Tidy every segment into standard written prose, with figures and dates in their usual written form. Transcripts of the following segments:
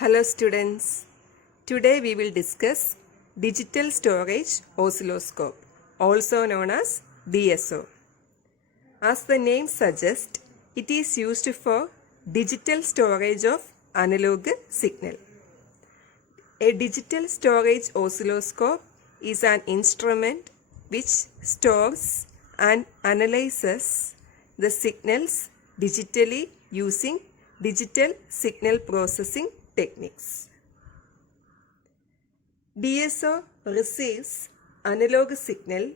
Hello students, today we will discuss Digital Storage Oscilloscope, also known as DSO. As the name suggests, it is used for digital storage of analog signal. A digital storage oscilloscope is an instrument which stores and analyzes the signals digitally using digital signal processing techniques. DSO receives analog signal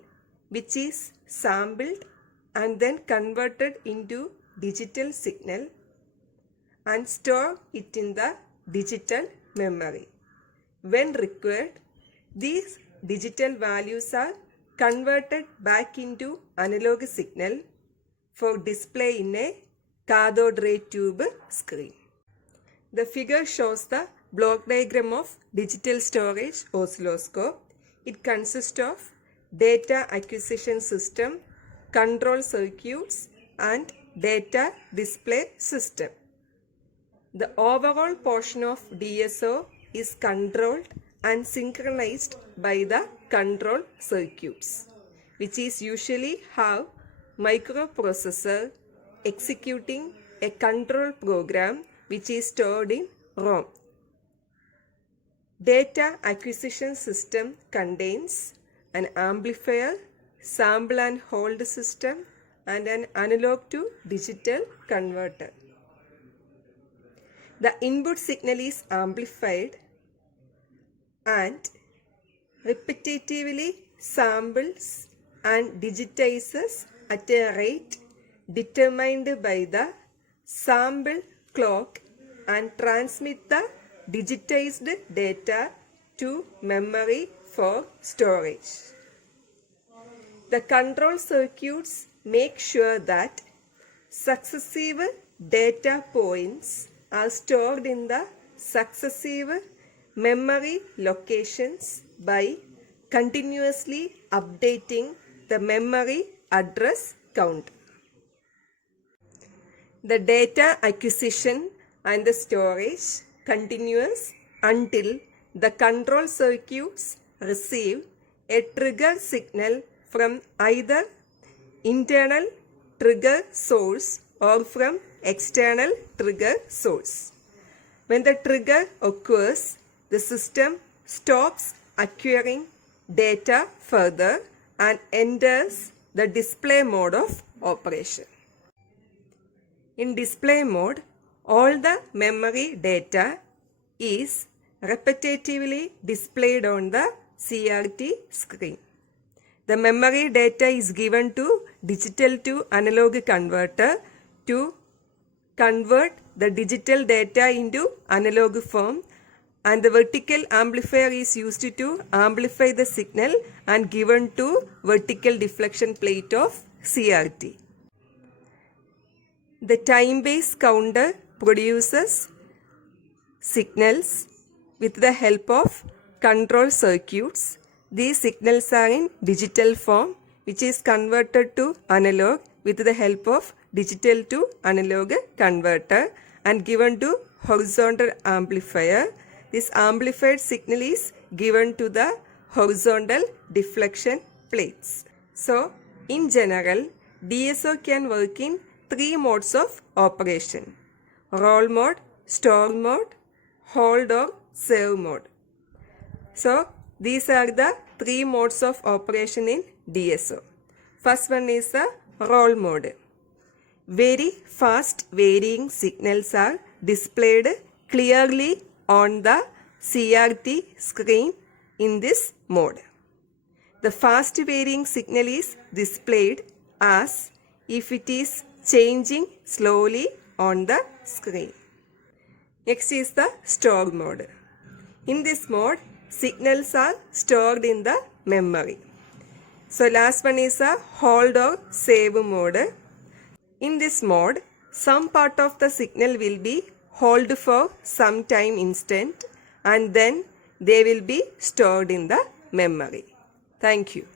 which is sampled and then converted into digital signal and store it in the digital memory. When required, these digital values are converted back into analog signal for display in a cathode ray tube screen. The figure shows the block diagram of digital storage oscilloscope. It consists of data acquisition system, control circuits, and data display system. The overall portion of DSO is controlled and synchronized by the control circuits, which is usually have microprocessor executing a control program which is stored in ROM. Data acquisition system contains an amplifier, sample and hold system, and an analog to digital converter. The input signal is amplified and repetitively samples and digitizes at a rate determined by the sample clock and transmit the digitized data to memory for storage. The control circuits make sure that successive data points are stored in the successive memory locations by continuously updating the memory address count. The data acquisition and the storage continues until the control circuits receive a trigger signal from either internal trigger source or from external trigger source. When the trigger occurs, the system stops acquiring data further and enters the display mode of operation. In display mode, all the memory data is repetitively displayed on the CRT screen. The memory data is given to digital to analog converter to convert the digital data into analog form, and the vertical amplifier is used to amplify the signal and given to vertical deflection plate of CRT. The time-based counter produces signals with the help of control circuits. These signals are in digital form, which is converted to analog with the help of digital to analog converter and given to horizontal amplifier. This amplified signal is given to the horizontal deflection plates. So, in general, DSO can work in three modes of operation: roll mode, store mode, hold or save mode. So, these are the three modes of operation in DSO. First one is the roll mode. Very fast varying signals are displayed clearly on the CRT screen in this mode. The fast varying signal is displayed as if it is changing slowly on the screen. Next is the store mode. In this mode, signals are stored in the memory. So last one is a hold or save mode. In this mode, some part of the signal will be held for some time instant and then they will be stored in the memory. Thank you.